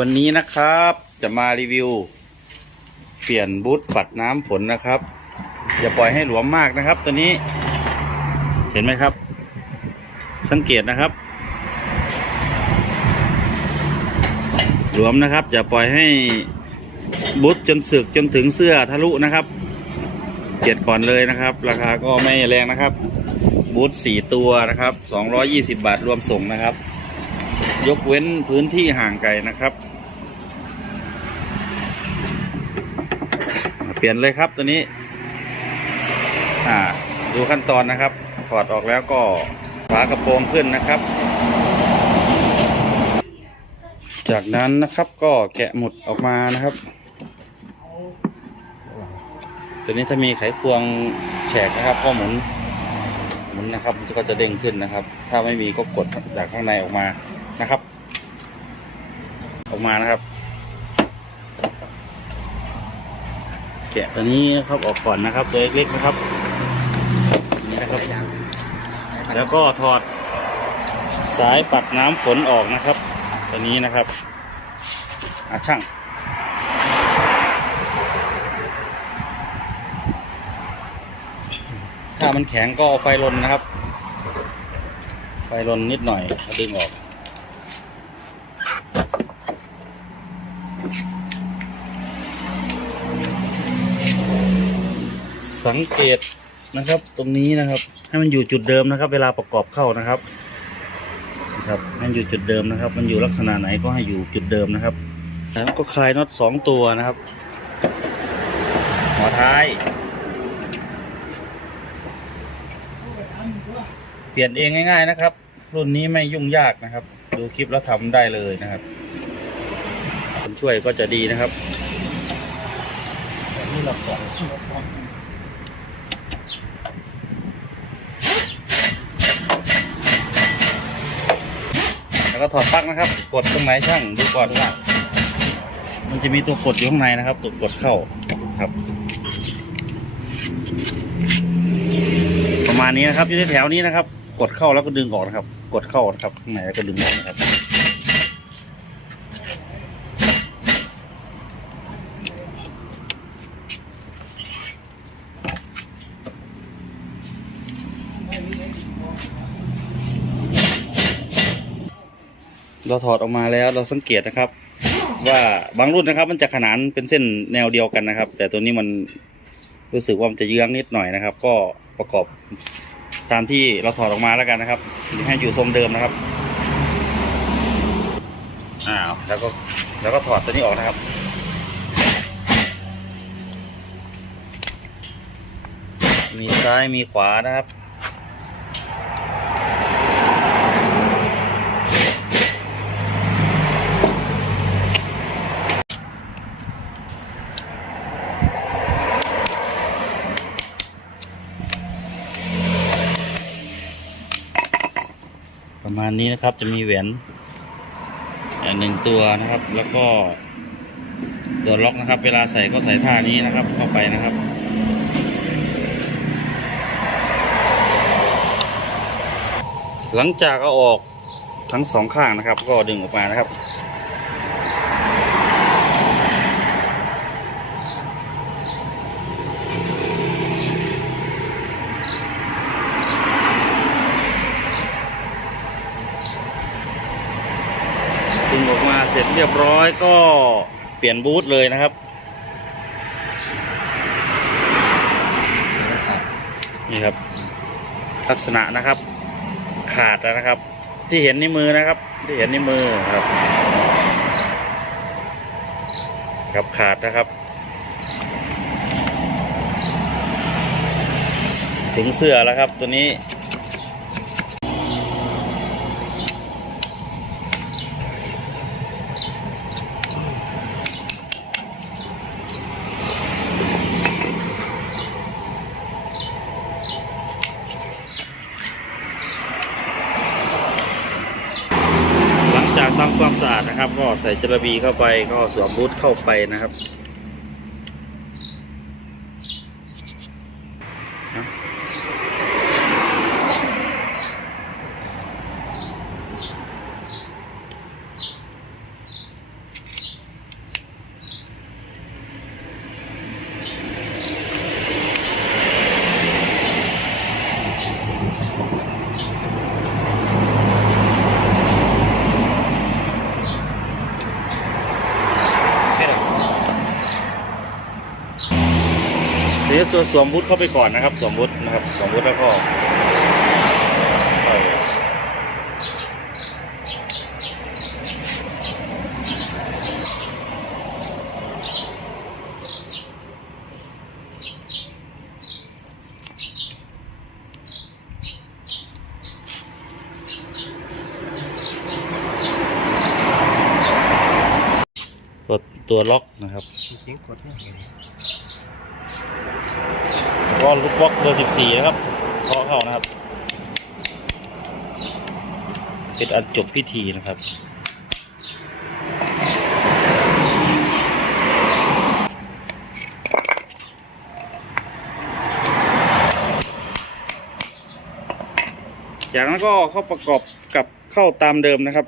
วันนี้นะครับจะมารีวิว เปลี่ยนบูทปัดน้ำฝนนะครับ อย่าปล่อยให้หลวมมากนะครับ ตัวนี้ เห็นไหมครับ สังเกตนะครับ หลวมนะครับ อย่าปล่อยให้บูทจนสึกจนถึงเสื้อทะลุนะครับเปลี่ยนก่อนเลยนะครับ ราคาก็ไม่แรงนะครับบูทสี่ตัวนะครับสองร้อยี่สิบบาทรวมส่งนะครับ ยกเว้นพื้นที่ห่างไกลนะครับ เปลี่ยนเลยครับตัวนี้ อ่า ดูขั้นตอนนะครับ ถอดออกแล้วก็ฝากระโปรงขึ้นนะครับ จากนั้นนะครับก็แกะหมุดออกมานะครับ ตัวนี้ถ้ามีไขควงแฉกนะครับก็หมุนหมุนนะครับมันก็จะเด้งขึ้นนะครับ ถ้าไม่มีก็กดจากข้างในออกมา นะครับ ออกมานะครับ แกะตัวนี้ครับออกก่อนนะครับ ตัวเล็กๆนะครับนี่นะครับ แล้วก็ถอดสายปัดน้ำฝนออกนะครับ ตัวนี้นะครับอะช่างถ้ามันแข็งก็เอาไฟลนนะครับ ไฟลนนิดหน่อยดึงออก สังเกตนะครับ ตรงนี้นะครับ ให้มันอยู่จุดเดิมนะครับ เวลาประกอบเข้านะครับนะครับให้มันอยู่จุดเดิมนะครับ มันอยู่ลักษณะไหนก็ให้อยู่จุดเดิมนะครับแล้วก็คลายน็อตสองตัวนะครับหัวท้าย เปลี่ยนเองง่าย ๆนะครับ รุ่นนี้ไม่ยุ่งยากนะครับ ดูคลิปแล้วทำได้เลยนะครับคนช่วยก็จะดีนะครับนี่หลักสอง แล้วก็ถอดปลั๊กนะครับ กดตรงไหนช่างดูก่อนว่ามันจะมีตัวกดอยู่ข้างในนะครับ ตัวกดเข้าครับ ประมาณนี้นะครับอยู่ในแถวนี้นะครับ กดเข้าแล้วก็ดึงออกนะครับ กดเข้านะครับข้างในแล้วก็ดึงออกนะครับ เราถอดออกมาแล้วเราสังเกตนะครับ ว่าบางรุ่นนะครับ มันจะขนานเป็นเส้นแนวเดียวกันนะครับ แต่ตัวนี้มันรู้สึกว่ามันจะเยื้องนิดหน่อยนะครับ ก็ประกอบตามที่เราถอดออกมาแล้วกันนะครับให้อยู่ทรงเดิมนะครับอ้าวแล้วก็แล้วก็ถอดตัวนี้ออกนะครับมีซ้ายมีขวานะครับ ประมาณนี้นะครับจะมีแหวนอ่าหนึ่งตัวนะครับ แล้วก็ตัวล็อกนะครับ เวลาใส่ก็ใส่ท่านี้นะครับเข้าไปนะครับหลังจากเอาออกทั้งสองข้างนะครับ ก็ดึงออกมานะครับ ดึงออกมาเส ร็จเรียบร้อยก็เปลี่ยนบูทเลยนะครับนี่ครับ ลักษณะนะครับ ขาดแล้วนะครับ ที่เห็นในมือนะครับ ที่เห็นในมือครับ ครับขาดนะครับ ถึงเสื้อแล้วครับตัวนี้ หลังจากทำความสะอาด นะครับ ก็ใส่จระบีเข้าไปก็สวมบูทเข้าไปนะครับนะ สวสวมบุตเข้าไปก่อนนะครับสวมบุตนะครับสวมบุตแล้วก็กดตัวล็อกนะครับจริงๆกดไม่เห็น ก็ลูกบล็อกเบอร์สิบสี่นะครับเคาะเข้านะครับเป็นอันจบพิธีนะครับจากนั้นก็เข้าประกอบกับเข้าตามเดิมนะครับ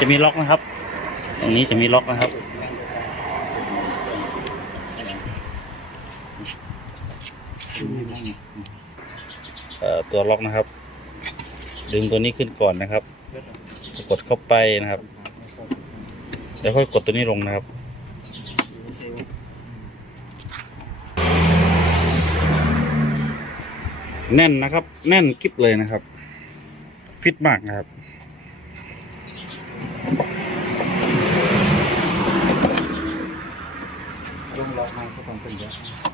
จะมีล็อกนะครับ ตรงนี้จะมีล็อกนะครับ เอ่อตัวล็อกนะครับ ดึงตัวนี้ขึ้นก่อนนะครับ กดเข้าไปนะครับ แล้วค่อยกดตัวนี้ลงนะครับแน่นนะครับ แน่นกิ๊บเลยนะครับ ฟิตมากนะครับ ลงหลอกไม้สักคนเป็นเยอะ